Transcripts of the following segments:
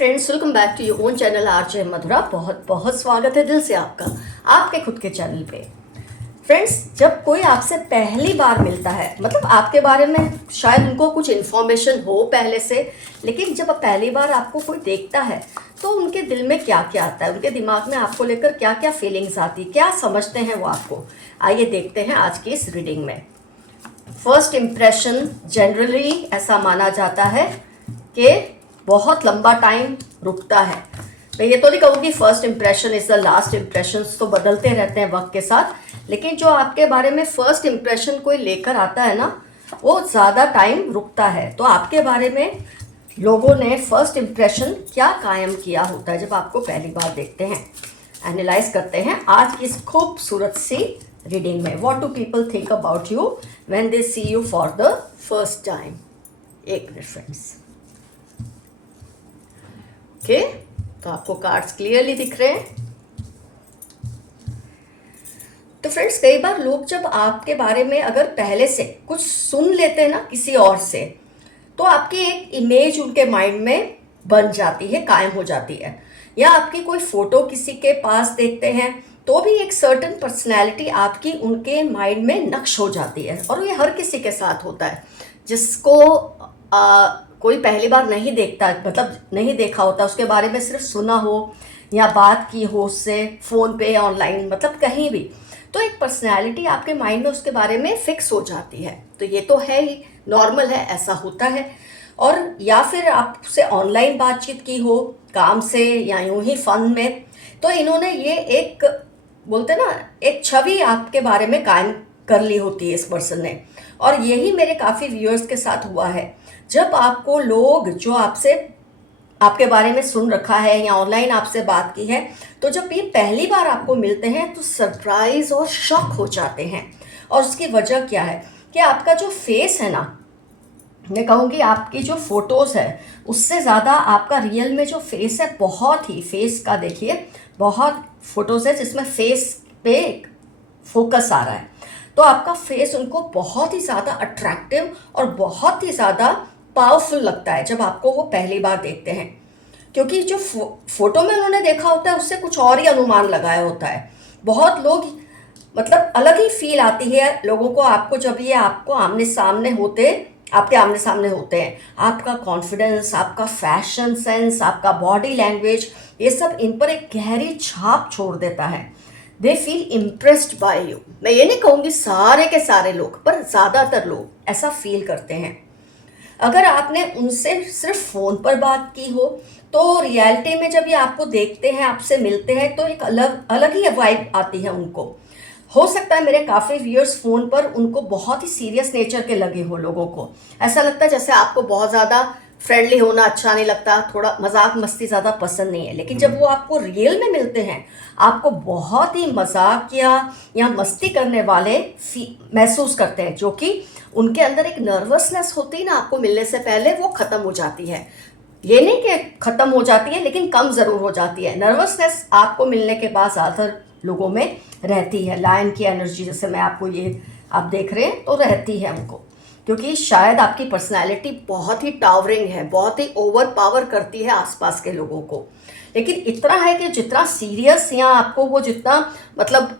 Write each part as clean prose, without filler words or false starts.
Friends, welcome back to your own channel RJ Madhura. बहुत बहुत स्वागत है दिल से आपका आपके खुद के चैनल पे। फ्रेंड्स, जब कोई आपसे पहली बार मिलता है, मतलब आपके बारे में शायद उनको कुछ इन्फॉर्मेशन हो पहले से, लेकिन जब पहली बार आपको कोई देखता है तो उनके दिल में क्या क्या आता है, उनके दिमाग में आपको लेकर क्या क्या फीलिंग्स आती, क्या समझते हैं वो आपको। आइए देखते हैं आज की इस रीडिंग में। फर्स्ट इम्प्रेशन जनरली ऐसा माना जाता है कि बहुत लंबा टाइम रुकता है। मैं ये तो नहीं कहूँगी first impression is the last impression, तो बदलते रहते हैं वक्त के साथ, लेकिन जो आपके बारे में फर्स्ट इम्प्रेशन कोई लेकर आता है ना, वो ज़्यादा टाइम रुकता है। तो आपके बारे में लोगों ने फर्स्ट इम्प्रेशन क्या कायम किया होता है जब आपको पहली बार देखते हैं। एनालाइज करते हैं आज की इस खूबसूरत सी रीडिंग में। What do people think about you when they see you for the first time. एक मिनट फ्रेंड्स। ओके, तो आपको कार्ड्स क्लियरली दिख रहे हैं। तो फ्रेंड्स, कई बार लोग जब आपके बारे में अगर पहले से कुछ सुन लेते हैं ना किसी और से, तो आपकी एक इमेज उनके माइंड में बन जाती है, कायम हो जाती है। या आपकी कोई फोटो किसी के पास देखते हैं तो भी एक सर्टन पर्सनैलिटी आपकी उनके माइंड में नक्श हो जाती है। और ये हर किसी के साथ होता है जिसको कोई पहली बार नहीं देखता, मतलब नहीं देखा होता, उसके बारे में सिर्फ सुना हो या बात की हो उससे फ़ोन पे या ऑनलाइन, मतलब कहीं भी, तो एक पर्सनैलिटी आपके माइंड में उसके बारे में फिक्स हो जाती है। तो ये तो है ही, नॉर्मल है, ऐसा होता है। और या फिर आपसे ऑनलाइन बातचीत की हो काम से या यूं ही फन में, तो इन्होंने ये एक बोलते ना एक छवि आपके बारे में कायम कर ली होती है इस पर्सन ने। और यही मेरे काफ़ी व्यूअर्स के साथ हुआ है। जब आपको लोग जो आपसे आपके बारे में सुन रखा है या ऑनलाइन आपसे बात की है, तो जब ये पहली बार आपको मिलते हैं तो सरप्राइज और शॉक हो जाते हैं। और उसकी वजह क्या है कि आपका जो फेस है ना, मैं कहूँगी आपकी जो फोटोज़ है उससे ज़्यादा आपका रियल में जो फेस है, बहुत ही फेस का देखिए, बहुत फोटोज़ है जिसमें फेस पे फोकस आ रहा है, तो आपका फेस उनको बहुत ही ज़्यादा अट्रैक्टिव और बहुत ही ज़्यादा पावरफुल लगता है जब आपको वो पहली बार देखते हैं। क्योंकि जो फोटो में उन्होंने देखा होता है उससे कुछ और ही अनुमान लगाया होता है। बहुत लोग, मतलब अलग ही फील आती है लोगों को आपको जब ये आपको आमने सामने होते, आपके आमने सामने होते हैं। आपका कॉन्फिडेंस, आपका फैशन सेंस, आपका बॉडी लैंग्वेज, ये सब इन पर एक गहरी छाप छोड़ देता है। They feel impressed by you. मैं ये नहीं कहूँगी सारे के सारे लोग, पर ज़्यादातर लोग ऐसा फील करते हैं। अगर आपने उनसे सिर्फ फ़ोन पर बात की हो, तो रियलिटी में जब ये आपको देखते हैं, आपसे मिलते हैं, तो एक अलग अलग ही वाइब आती है उनको। हो सकता है मेरे काफ़ी व्यूअर्स फ़ोन पर उनको बहुत ही सीरियस नेचर के लगे हो, लोगों को ऐसा लगता है जैसे आपको बहुत ज़्यादा फ्रेंडली होना अच्छा नहीं लगता, थोड़ा मजाक मस्ती ज़्यादा पसंद नहीं है। लेकिन जब वो आपको रियल में मिलते हैं, आपको बहुत ही मजाक या मस्ती करने वाले महसूस करते हैं, जो कि उनके अंदर एक नर्वसनेस होती है ना आपको मिलने से पहले, वो ख़त्म हो जाती है। ये नहीं कि ख़त्म हो जाती है, लेकिन कम ज़रूर हो जाती है। नर्वसनेस आपको मिलने के बाद ज़्यादातर लोगों में रहती है। लायन की एनर्जी जैसे मैं आपको ये आप देख रहे हैं तो रहती है उनको, क्योंकि शायद आपकी पर्सनैलिटी बहुत ही टावरिंग है, बहुत ही ओवर पावर करती है आसपास के लोगों को। लेकिन इतना है कि जितना सीरियस या आपको वो जितना मतलब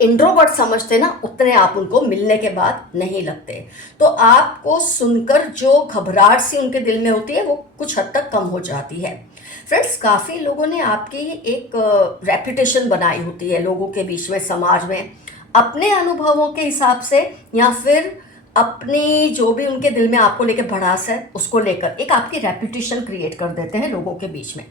इंट्रोवर्ट समझते ना, उतने आप उनको मिलने के बाद नहीं लगते। तो आपको सुनकर जो घबराहट सी उनके दिल में होती है वो कुछ हद तक कम हो जाती है। फ्रेंड्स, काफ़ी लोगों ने आपकी एक रेपुटेशन बनाई होती है लोगों के बीच में, समाज में, अपने अनुभवों के हिसाब से या फिर अपनी जो भी उनके दिल में आपको लेकर भड़ास है उसको लेकर एक आपकी रेपुटेशन क्रिएट कर देते हैं लोगों के बीच में।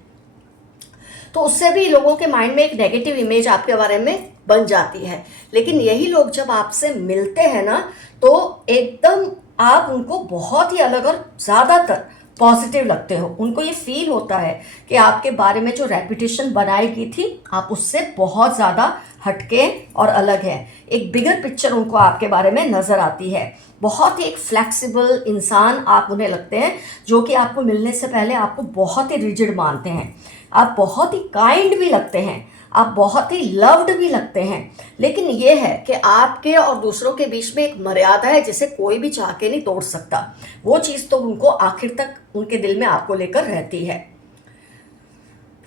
तो उससे भी लोगों के माइंड में एक नेगेटिव इमेज आपके बारे में बन जाती है। लेकिन यही लोग जब आपसे मिलते हैं ना, तो एकदम आप उनको बहुत ही अलग और ज़्यादातर पॉजिटिव लगते हो। उनको ये फील होता है कि आपके बारे में जो रेपुटेशन बनाई गई थी, आप उससे बहुत ज़्यादा हटके और अलग है। एक बिगर पिक्चर उनको आपके बारे में नज़र आती है। बहुत ही एक फ्लेक्सिबल इंसान आप उन्हें लगते हैं, जो कि आपको मिलने से पहले आपको बहुत ही रिजिड मानते हैं। आप बहुत ही काइंड भी लगते हैं, आप बहुत ही लव्ड भी लगते हैं। लेकिन ये है कि आपके और दूसरों के बीच में एक मर्यादा है जिसे कोई भी चाह के नहीं तोड़ सकता। वो चीज़ तो उनको आखिर तक उनके दिल में आपको लेकर रहती है।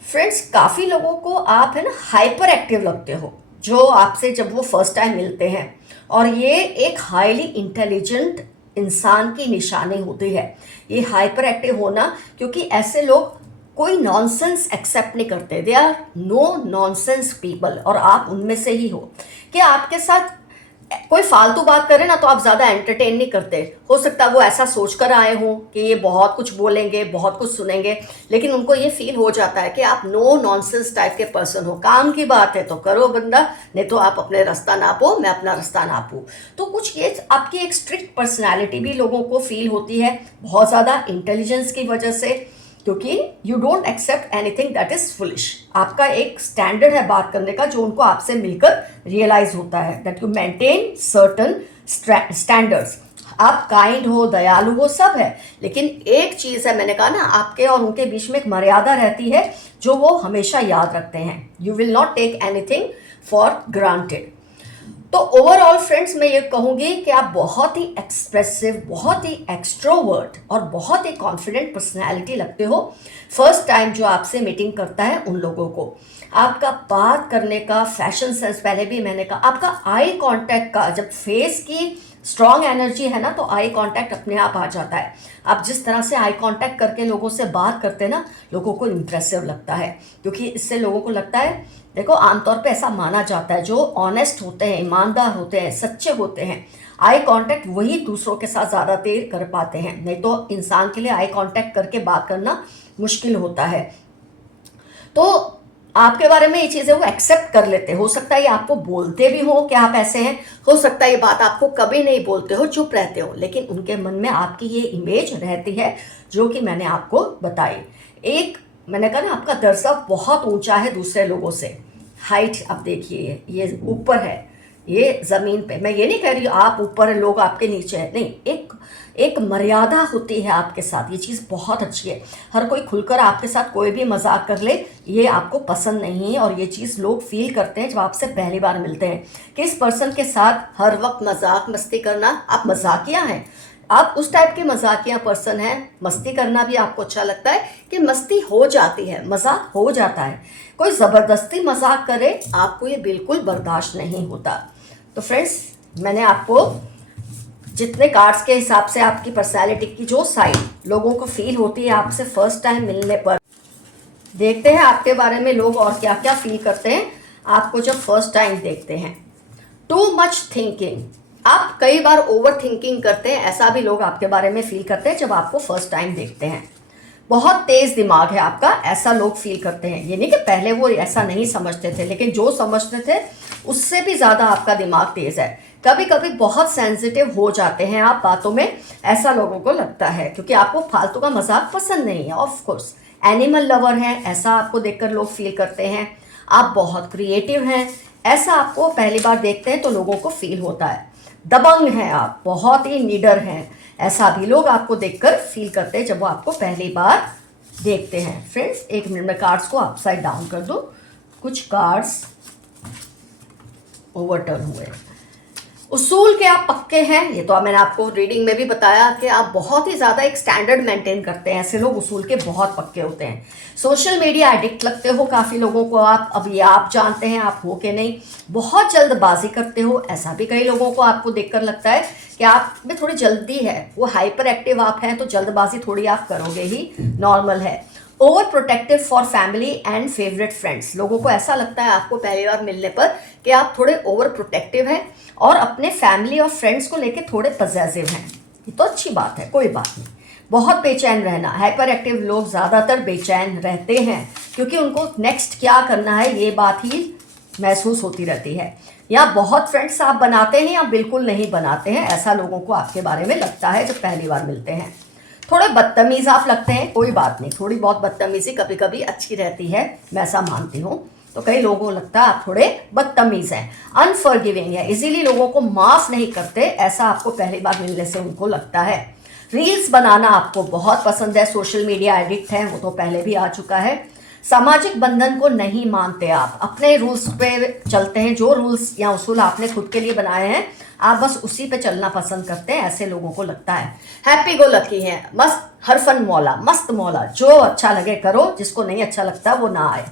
फ्रेंड्स, काफ़ी लोगों को आप है ना हाइपर एक्टिव लगते हो जो आपसे जब वो फर्स्ट टाइम मिलते हैं, और ये एक हाईली इंटेलिजेंट इंसान की निशानी होती है, ये हाइपर एक्टिव होना। क्योंकि ऐसे लोग कोई नॉनसेंस एक्सेप्ट नहीं करते, they are no nonsense people, और आप उनमें से ही हो। कि आपके साथ कोई फालतू बात करे ना तो आप ज़्यादा एंटरटेन नहीं करते। हो सकता है वो ऐसा सोच कर आए हों कि ये बहुत कुछ बोलेंगे, बहुत कुछ सुनेंगे, लेकिन उनको ये फील हो जाता है कि आप नो नॉनसेंस टाइप के पर्सन हो। काम की बात है तो करो बंदा, नहीं तो आप अपने रास्ता नापो, मैं अपना रास्ता नापूँ। तो कुछ ये आपकी एक स्ट्रिक्ट पर्सनैलिटी भी लोगों को फील होती है, बहुत ज़्यादा इंटेलिजेंस की वजह से, क्योंकि you don't accept anything that is foolish. आपका एक स्टैंडर्ड है बात करने का जो उनको आपसे मिलकर रियलाइज होता है, that you maintain certain standards. आप काइंड हो, दयालु हो, सब है, लेकिन एक चीज़ है, मैंने कहा ना, आपके और उनके बीच में एक मर्यादा रहती है जो वो हमेशा याद रखते हैं। You will not take anything for granted. तो ओवरऑल फ्रेंड्स, मैं ये कहूँगी कि आप बहुत ही एक्सप्रेसिव, बहुत ही एक्सट्रोवर्ट और बहुत ही कॉन्फिडेंट पर्सनैलिटी लगते हो फर्स्ट टाइम जो आपसे मीटिंग करता है उन लोगों को। आपका बात करने का फैशन सेंस, पहले भी मैंने कहा, आपका आई कांटेक्ट का, जब फेस की स्ट्रॉन्ग एनर्जी है ना तो आई कांटेक्ट अपने आप आ जाता है। आप जिस तरह से आई कांटेक्ट करके लोगों से बात करते हैं ना, लोगों को इम्प्रेसिव लगता है, क्योंकि इससे लोगों को लगता है, देखो आमतौर पे ऐसा माना जाता है जो ऑनेस्ट होते हैं, ईमानदार होते हैं, सच्चे होते हैं, आई कांटेक्ट वही दूसरों के साथ ज़्यादा देर कर पाते हैं। नहीं तो इंसान के लिए आई कांटेक्ट करके बात करना मुश्किल होता है। तो आपके बारे में ये चीज़ें वो एक्सेप्ट कर लेते हैं। हो सकता है ये आपको बोलते भी हो कि आप ऐसे हैं, हो सकता है ये बात आपको कभी नहीं बोलते हो, चुप रहते हो, लेकिन उनके मन में आपकी ये इमेज रहती है जो कि मैंने आपको बताई। एक, मैंने कहा ना, आपका दर्जा बहुत ऊंचा है दूसरे लोगों से। हाइट आप देखिए, ये ऊपर है, ये ज़मीन पे। मैं ये नहीं कह रही आप ऊपर है, लोग आपके नीचे हैं, नहीं, एक एक मर्यादा होती है आपके साथ, ये चीज़ बहुत अच्छी है। हर कोई खुलकर आपके साथ कोई भी मजाक कर ले, ये आपको पसंद नहीं है, और ये चीज़ लोग फील करते हैं जब आपसे पहली बार मिलते हैं कि इस पर्सन के साथ हर वक्त मजाक मस्ती करना, आप मजाकिया हैं, आप उस टाइप के मजाकिया पर्सन हैं। मस्ती करना भी आपको अच्छा लगता है कि मस्ती हो जाती है, मजाक हो जाता है। कोई ज़बरदस्ती मजाक करे आपको ये बिल्कुल बर्दाश्त नहीं होता। तो फ्रेंड्स, मैंने आपको जितने कार्ड्स के हिसाब से आपकी पर्सनैलिटी की जो साइड लोगों को फील होती है आपसे फर्स्ट टाइम मिलने पर, देखते हैं आपके बारे में लोग और क्या क्या फील करते हैं आपको जब फर्स्ट टाइम देखते हैं। टू मच थिंकिंग, आप कई बार ओवर थिंकिंग करते हैं, ऐसा भी लोग आपके बारे में फील करते हैं जब आपको फर्स्ट टाइम देखते हैं। बहुत तेज दिमाग है आपका, ऐसा लोग फील करते हैं। ये नहीं कि पहले वो ऐसा नहीं समझते थे, लेकिन जो समझते थे उससे भी ज़्यादा आपका दिमाग तेज है। कभी कभी बहुत सेंसिटिव हो जाते हैं आप बातों में, ऐसा लोगों को लगता है, क्योंकि आपको फालतू का मजाक पसंद नहीं है। ऑफ कोर्स एनिमल लवर हैं, ऐसा आपको देखकर लोग फील करते हैं। आप बहुत क्रिएटिव हैं, ऐसा आपको पहली बार देखते हैं तो लोगों को फील होता है। दबंग हैं आप, बहुत ही निडर हैं, ऐसा भी लोग आपको देखकर फील करते हैं जब वो आपको पहली बार देखते हैं। फ्रेंड्स, एक मिनट में कार्ड्स को अपसाइड डाउन कर दो। कुछ कार्ड्स ओवरटर्न हुए। उसूल के आप पक्के हैं, ये तो मैंने आपको रीडिंग में भी बताया कि आप बहुत ही ज़्यादा एक स्टैंडर्ड मेंटेन करते हैं। ऐसे लोग उसूल के बहुत पक्के होते हैं। सोशल मीडिया एडिक्ट लगते हो काफ़ी लोगों को आप, अब ये आप जानते हैं आप हो के नहीं। बहुत जल्दबाजी करते हो, ऐसा भी कई लोगों को आपको देखकर लगता है कि आप में थोड़ी जल्दी है। वो हाइपर एक्टिव आप हैं तो जल्दबाजी थोड़ी आप करोगे ही, नॉर्मल है। Over protective for family and favourite friends, लोगों को ऐसा लगता है आपको पहली बार मिलने पर कि आप थोड़े ओवर प्रोटेक्टिव हैं और अपने फैमिली और फ्रेंड्स को लेके थोड़े पजेसिव हैं। ये तो अच्छी बात है, कोई बात नहीं। बहुत बेचैन रहना, हाइपर एक्टिव लोग ज़्यादातर बेचैन रहते हैं क्योंकि उनको नेक्स्ट क्या करना है ये बात ही महसूस होती रहती है। या बहुत फ्रेंड्स आप बनाते हैं या बिल्कुल नहीं बनाते हैं, ऐसा लोगों को आपके बारे में लगता है जब पहली बार मिलते हैं। थोड़े बदतमीज़ आप लगते हैं, कोई बात नहीं, थोड़ी बहुत बदतमीज़ी कभी कभी अच्छी रहती है, मैं ऐसा मानती हूँ। तो कई लोगों को लगता है आप थोड़े बदतमीज़ हैं। अनफॉरगिविंग है, इजीली लोगों को माफ़ नहीं करते, ऐसा आपको पहली बार मिलने से उनको लगता है। रील्स बनाना आपको बहुत पसंद है, सोशल मीडिया एडिक्ट है, वो तो पहले भी आ चुका है। सामाजिक बंधन को नहीं मानते, आप अपने रूल्स पे चलते हैं, जो रूल्स या उसूल आपने खुद के लिए बनाए हैं आप बस उसी पे चलना पसंद करते हैं, ऐसे लोगों को लगता है। हैप्पी गो लकी हैं, मस्त हरफन मौला, मस्त मौला, जो अच्छा लगे करो, जिसको नहीं अच्छा लगता वो ना आए।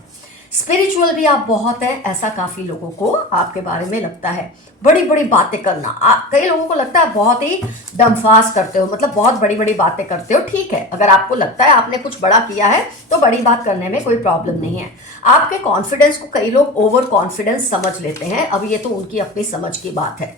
स्पिरिचुअल भी आप बहुत हैं, ऐसा काफ़ी लोगों को आपके बारे में लगता है। बड़ी बड़ी बातें करना, कई लोगों को लगता है बहुत ही डमफास करते हो, मतलब बहुत बड़ी बड़ी बातें करते हो। ठीक है, अगर आपको लगता है आपने कुछ बड़ा किया है तो बड़ी बात करने में कोई प्रॉब्लम नहीं है। आपके कॉन्फिडेंस को कई लोग ओवर कॉन्फिडेंस समझ लेते हैं, अब ये तो उनकी अपनी समझ की बात है।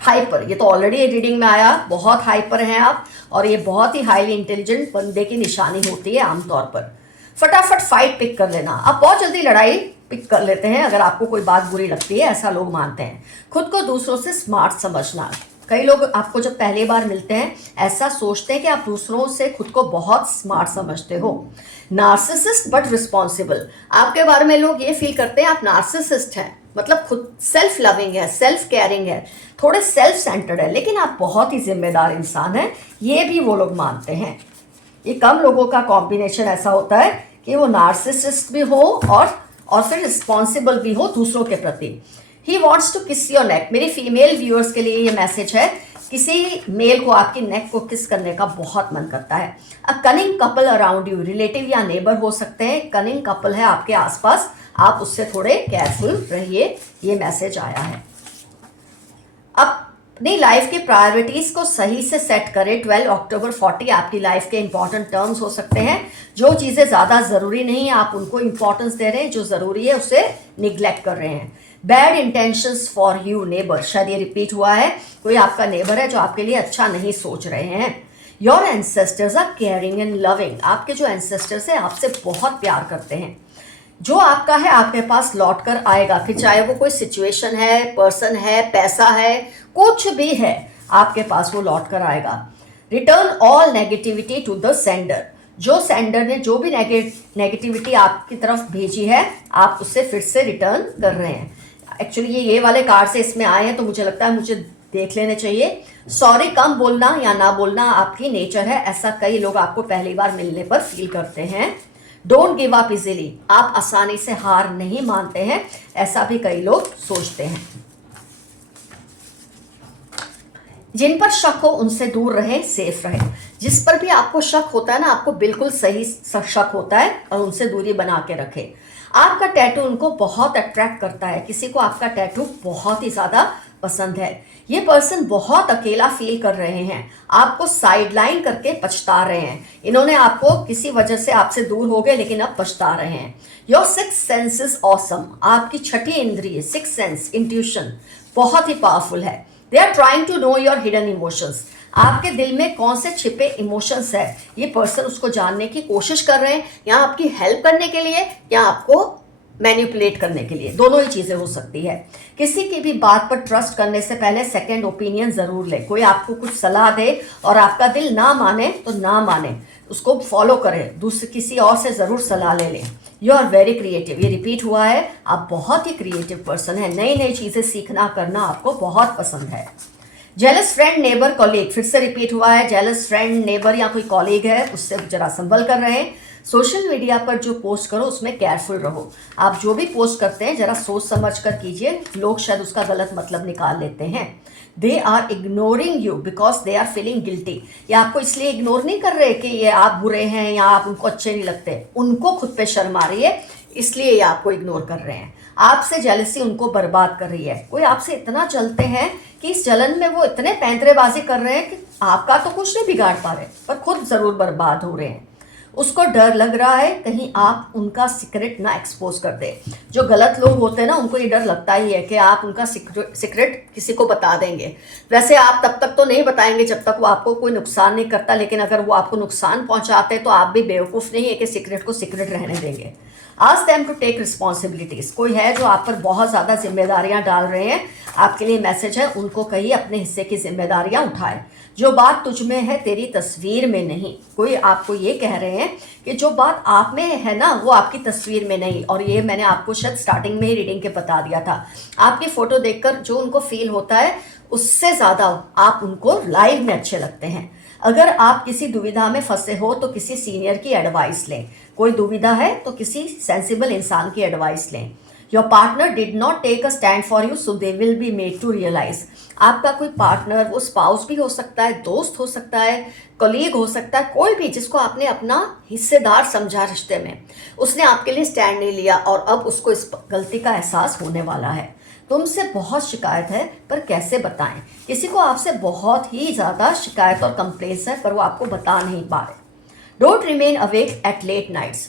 हाइपर, ये तो ऑलरेडी रीडिंग में आया, बहुत हाइपर हैं आप, और ये बहुत ही हाईली इंटेलिजेंट बंदे की निशानी होती है आमतौर पर। फटाफट फाइट पिक कर लेना, आप बहुत जल्दी लड़ाई पिक कर लेते हैं अगर आपको कोई बात बुरी लगती है, ऐसा लोग मानते हैं। खुद को दूसरों से स्मार्ट समझना, कई लोग आपको जब पहली बार मिलते हैं ऐसा सोचते हैं कि आप दूसरों से खुद को बहुत स्मार्ट समझते हो। नार्सिसिस्ट बट रिस्पॉन्सिबल, आपके बारे में लोग ये फील करते हैं आप नार्सिसिस्ट हैं, मतलब खुद सेल्फ लविंग है, सेल्फ केयरिंग है, थोड़े सेल्फ सेंटर्ड है, लेकिन आप बहुत ही जिम्मेदार इंसान हैं, ये भी वो लोग मानते हैं। ये कम लोगों का कॉम्बिनेशन ऐसा होता है कि वो नार्सिसिस्ट भी हो और फिर रिस्पॉन्सिबल भी हो दूसरों के प्रति। He wants to kiss your neck, मेरी फीमेल व्यूअर्स के लिए ये मैसेज है, किसी मेल को आपकी नेक को किस करने का बहुत मन करता है। A cunning couple around you, relative या नेबर हो सकते हैं, कनिंग कपल है आपके आसपास, आप उससे थोड़े केयरफुल रहिए, ये मैसेज आया है। अपनी लाइफ की प्रायोरिटीज को सही से सेट करें। 12 अक्टूबर 40 आपकी लाइफ के इंपॉर्टेंट टर्म्स हो सकते हैं। जो चीज़ें ज़्यादा ज़रूरी नहीं है आप उनको इंपॉर्टेंस दे रहे हैं, जो ज़रूरी है उसे निग्लेक्ट कर रहे हैं। Bad intentions for you neighbour, शायद ये रिपीट हुआ है, कोई आपका नेबर है जो आपके लिए अच्छा नहीं सोच रहे हैं। Your ancestors are caring and loving, आपके जो एंसेस्टर्स हैं आपसे बहुत प्यार करते हैं। जो आपका है आपके पास लौट कर आएगा, फिर चाहे वो कोई सिचुएशन है, पर्सन है, पैसा है, कुछ भी है, आपके पास वो लौट कर आएगा। Return all negativity to the sender, जो सेंडर ने जो भी नेगेटिविटी आपकी तरफ भेजी है आप उससे फिर से रिटर्न कर रहे हैं। एक्चुअली ये वाले कार्ड से इसमें आए हैं तो मुझे लगता है मुझे देख लेने चाहिए। सॉरी कम बोलना या ना बोलना आपकी नेचर है, ऐसा कई लोग आपको पहली बार मिलने पर फील करते हैं। डोंट गिव अप इजीली, आप आसानी से हार नहीं मानते हैं, ऐसा भी कई लोग सोचते हैं। जिन पर शक हो उनसे दूर रहें, सेफ रहें। जिस पर भी आपको शक होता है ना, आपको बिल्कुल सही शक होता है और उनसे दूरी बना के रखें। आपका टैटू उनको बहुत अट्रैक्ट करता है, किसी को आपका टैटू बहुत ही ज़्यादा पसंद है। ये पर्सन बहुत अकेला फील कर रहे हैं, आपको साइडलाइन करके पछता रहे हैं। इन्होंने आपको किसी वजह से आपसे दूर हो गए लेकिन अब पछता रहे हैं। Your six sense is awesome, आपकी छठी इंद्रिय सिक्स सेंस इंट्यूशन बहुत ही पावरफुल है। They are trying to know your hidden emotions, आपके दिल में कौन से छिपे इमोशंस है ये पर्सन उसको जानने की कोशिश कर रहे हैं, या आपकी हेल्प करने के लिए या आपको मैनिपुलेट करने के लिए, दोनों ही चीज़ें हो सकती है। किसी की भी बात पर ट्रस्ट करने से पहले सेकंड ओपिनियन ज़रूर ले। कोई आपको कुछ सलाह दे और आपका दिल ना माने तो ना माने, उसको फॉलो करें, दूसरे किसी और से ज़रूर सलाह ले लें। यू आर वेरी क्रिएटिव, ये रिपीट हुआ है, आप बहुत ही क्रिएटिव पर्सन है, नई नई चीज़ें सीखना करना आपको बहुत पसंद है। जेलस फ्रेंड नेबर कॉलीग, फिर से रिपीट हुआ है, जेलस फ्रेंड नेबर या कोई कॉलीग है उससे जरा संभल कर रहे हैं। सोशल मीडिया पर जो पोस्ट करो उसमें केयरफुल रहो, आप जो भी पोस्ट करते हैं जरा सोच समझ कर कीजिए, लोग शायद उसका गलत मतलब निकाल लेते हैं। They are ignoring you because they are feeling guilty, या आपको इसलिए इग्नोर नहीं कर रहे कि ये आप बुरे हैं या आप उनको अच्छे नहीं लगते, उनको खुद पे शर्म आ रही है इसलिए ये आपको इग्नोर कर रहे हैं। आपसे जेलसी उनको बर्बाद कर रही है। कोई आपसे इतना जलते हैं कि इस जलन में वो इतने पैंतरेबाजी कर रहे हैं कि आपका तो कुछ नहीं बिगाड़ पा रहे पर खुद ज़रूर बर्बाद हो रहे हैं। उसको डर लग रहा है कहीं आप उनका सीक्रेट ना एक्सपोज कर दे। जो गलत लोग होते हैं ना उनको ये डर लगता ही है कि आप उनका सीक्रेट किसी को बता देंगे। वैसे आप तब तक तो नहीं बताएंगे जब तक वो आपको कोई नुकसान नहीं करता, लेकिन अगर वो आपको नुकसान पहुंचाते तो आप भी बेवकूफ़ नहीं है कि सीक्रेट को सीक्रेट रहने देंगे। Ask them to take responsibilities, कोई है जो आप पर बहुत ज़्यादा जिम्मेदारियां डाल रहे हैं, आपके लिए मैसेज है उनको कहिए अपने हिस्से की जिम्मेदारियां उठाएं। जो बात तुझ में है तेरी तस्वीर में नहीं, कोई आपको ये कह रहे हैं कि जो बात आप में है ना वो आपकी तस्वीर में नहीं, और ये मैंने आपको शायद स्टार्टिंग में ही रीडिंग के बता दिया था। आपकी फ़ोटो देखकर जो उनको फील होता है उससे ज़्यादा आप उनको लाइव में अच्छे लगते हैं। अगर आप किसी दुविधा में फंसे हो तो किसी सीनियर की एडवाइस लें। कोई दुविधा है तो किसी सेंसिबल इंसान की एडवाइस लें। Your partner did not take a stand for you, so they will be made to realise. आपका कोई पार्टनर, वो स्पाउस भी हो सकता है, दोस्त हो सकता है, कलीग हो सकता है, कोई भी जिसको आपने अपना हिस्सेदार समझा रिश्ते में, उसने आपके लिए स्टैंड नहीं लिया और अब उसको इस गलती का एहसास होने वाला है। तुमसे बहुत शिकायत है पर कैसे बताएं। किसी को आपसे बहुत ही ज़्यादा शिकायत और कंप्लेंट्स है पर वो आपको बता नहीं पा रहे। Don't remain awake at late nights.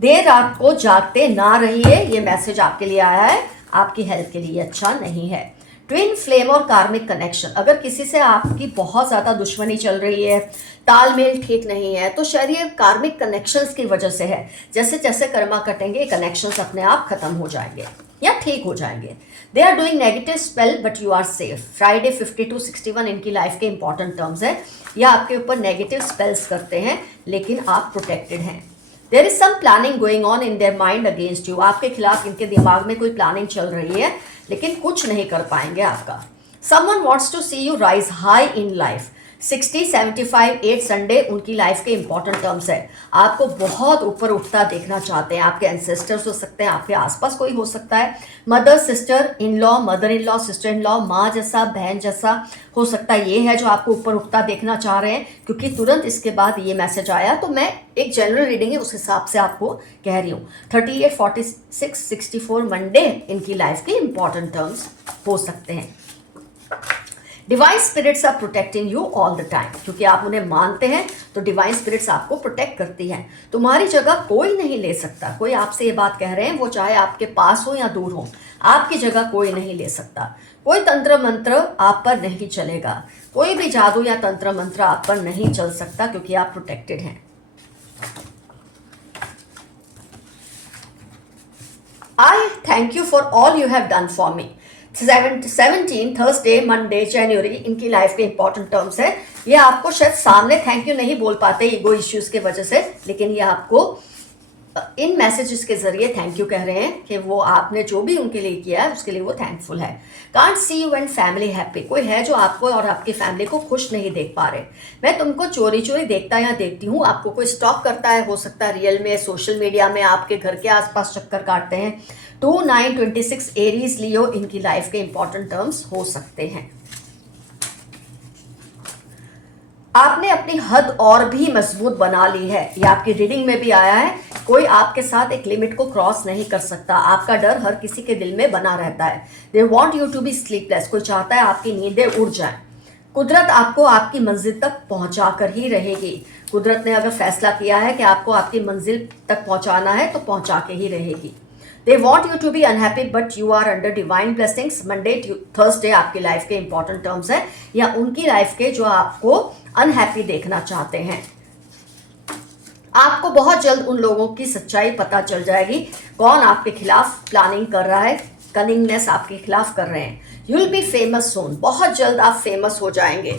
देर रात को जागते ना रहिए, ये मैसेज आपके लिए आया है, आपकी हेल्थ के लिए अच्छा नहीं है। ट्विन फ्लेम और कार्मिक कनेक्शन, अगर किसी से आपकी बहुत ज़्यादा दुश्मनी चल रही है, तालमेल ठीक नहीं है, तो शायद ये कार्मिक कनेक्शंस की वजह से है। जैसे जैसे कर्मा कटेंगे कनेक्शंस अपने आप खत्म हो जाएंगे या ठीक हो जाएंगे। They are doing negative spell but you are safe. Friday 52-61 इनकी लाइफ के इंपॉर्टेंट टर्म्स है। या आपके ऊपर नेगेटिव स्पेल्स करते हैं लेकिन आप प्रोटेक्टेड हैं। There is some planning going on in their mind against you. आपके खिलाफ इनके दिमाग में कोई प्लानिंग चल रही है लेकिन कुछ नहीं कर पाएंगे आपका। Someone wants to see you rise high in life. 60, 75, 8 Sunday उनकी लाइफ के इंपॉर्टेंट टर्म्स है। आपको बहुत ऊपर उठता देखना चाहते हैं। आपके एंसेस्टर्स हो सकते हैं, आपके आसपास कोई हो सकता है, mother sister in law, mother in law, sister in law, माँ जैसा, बहन जैसा हो सकता है। ये है जो आपको ऊपर उठता देखना चाह रहे हैं, क्योंकि तुरंत इसके बाद ये मैसेज आया, तो मैं एक जनरल रीडिंग है उस हिसाब से आपको कह रही हूँ। 38, 46, 64 मंडे इनकी लाइफ के इंपॉर्टेंट टर्म्स हो सकते हैं। Divine spirits are protecting you all the time, क्योंकि आप उन्हें मानते हैं तो डिवाइन स्पिरिट्स आपको प्रोटेक्ट करती हैं। तुम्हारी जगह कोई नहीं ले सकता। कोई आपसे ये बात कह रहे हैं, वो चाहे आपके पास हो या दूर हो, आपकी जगह कोई नहीं ले सकता। कोई तंत्र मंत्र आप पर नहीं चलेगा। कोई भी जादू या तंत्र मंत्र आप पर नहीं चल सकता, क्योंकि आप प्रोटेक्टेड हैं। I thank you for all you have done for me. 17 Thursday, Monday, जनवरी इनकी लाइफ के इंपॉर्टेंट टर्म्स है। ये आपको शायद सामने थैंक यू नहीं बोल पाते ईगो इश्यूज के वजह से, लेकिन ये आपको इन मैसेजेस के जरिए थैंक यू कह रहे हैं कि वो आपने जो भी उनके लिए किया है उसके लिए वो थैंकफुल है। Can't see you and family happy. कोई है जो आपको और आपकी फैमिली को खुश नहीं देख पा रहे। मैं तुमको चोरी चोरी देखता या देखती हूँ। आपको कोई स्टॉक करता है, हो सकता है रियल में, सोशल मीडिया में, आपके घर के आसपास चक्कर काटते हैं। 2, 9, 26 एरीज लियो इनकी लाइफ के इंपॉर्टेंट टर्म्स हो सकते हैं। आपने अपनी हद और भी मजबूत बना ली है। ये आपकी रीडिंग में भी आया है। कोई आपके साथ एक लिमिट को क्रॉस नहीं कर सकता। आपका डर हर किसी के दिल में बना रहता है। They want you to be sleepless. कोई चाहता है आपकी नींदें उड़ जाएं। कुदरत आपको आपकी मंजिल तक पहुंचा कर ही रहेगी। कुदरत ने अगर फैसला किया है कि आपको आपकी मंजिल तक पहुंचाना है तो पहुंचा के ही रहेगी। They want you to be unhappy but you are under divine blessings. Monday, Thursday आपकी लाइफ के इंपॉर्टेंट टर्म्स है, या उनकी लाइफ के जो आपको अनहैप्पी देखना चाहते हैं। आपको बहुत जल्द उन लोगों की सच्चाई पता चल जाएगी, कौन आपके खिलाफ प्लानिंग कर रहा है, कनिंगनेस आपके खिलाफ कर रहे हैं। यू विल बी फेमस सून। बहुत जल्द आप फेमस हो जाएंगे।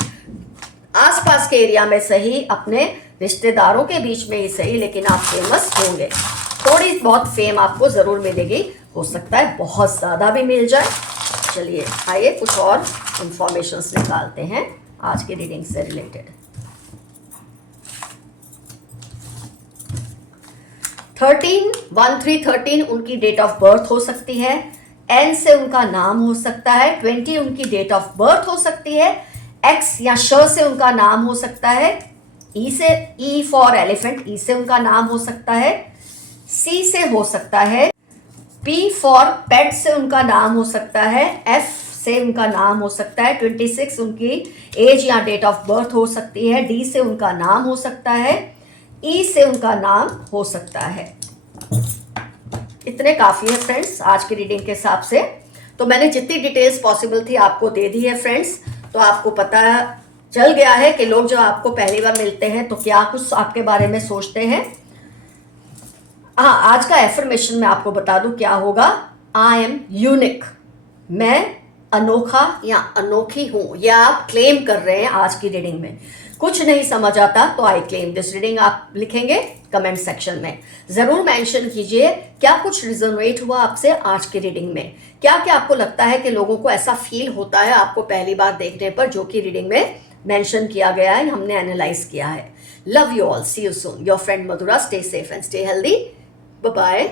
आसपास के एरिया में सही, अपने रिश्तेदारों के बीच में ही सही, लेकिन आप फेमस होंगे। थोड़ी बहुत फेम आपको ज़रूर मिलेगी, हो सकता है बहुत ज़्यादा भी मिल जाए। चलिए आइए कुछ और इंफॉर्मेशंस निकालते हैं आज की रीडिंग से रिलेटेड। 13 उनकी डेट ऑफ बर्थ हो सकती है। एन से उनका नाम हो सकता है। 20 उनकी डेट ऑफ बर्थ हो सकती है। एक्स या श से उनका नाम हो सकता है। ई से, ई फॉर एलिफेंट, ई से उनका नाम हो सकता है। सी से हो सकता है। पी फॉर पेट से उनका नाम हो सकता है। एफ से उनका नाम हो सकता है। 26 उनकी एज या डेट ऑफ बर्थ हो सकती है। डी से उनका नाम हो सकता है। ई से उनका नाम हो सकता है। इतने काफ़ी है फ्रेंड्स आज की रीडिंग के हिसाब से। तो मैंने जितनी डिटेल्स पॉसिबल थी आपको दे दी है फ्रेंड्स। तो आपको पता चल गया है कि लोग जब आपको पहली बार मिलते हैं तो क्या कुछ आपके बारे में सोचते हैं। हाँ, आज का एफर्मेशन मैं आपको बता दूं क्या होगा। I am unique. मैं अनोखा या अनोखी हूं, या आप क्लेम कर रहे हैं आज की रीडिंग में। कुछ नहीं समझ आता तो आई क्लेम दिस रीडिंग आप लिखेंगे कमेंट सेक्शन में। जरूर मेंशन कीजिए क्या कुछ रिजोनेट हुआ आपसे आज की रीडिंग में। क्या क्या आपको लगता है कि लोगों को ऐसा फील होता है आपको पहली बार देखने पर जो कि रीडिंग में मेंशन किया गया है, हमने एनालाइज किया है। Love you all, see you soon, your friend Madhura, stay safe and stay healthy, bye bye.